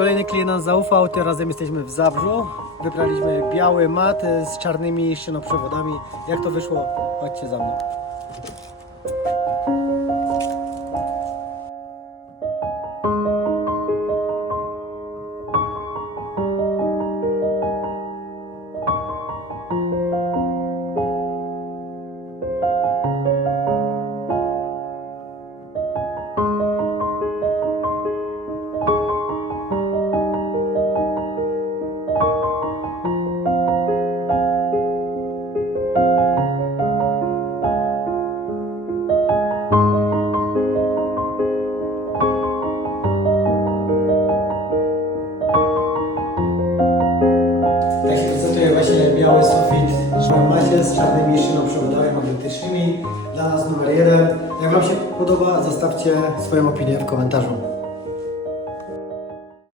Kolejny klient nam zaufał, tym razem jesteśmy w Zabrzu. Wybraliśmy biały mat z czarnymi ścianoprzewodami. Jak to wyszło? Chodźcie za mną. Biały sufit w macie z czarnymi ścianoprzewodami magnetycznymi. Dla nas numer jeden. Jak Wam się podoba, zostawcie swoją opinię w komentarzu.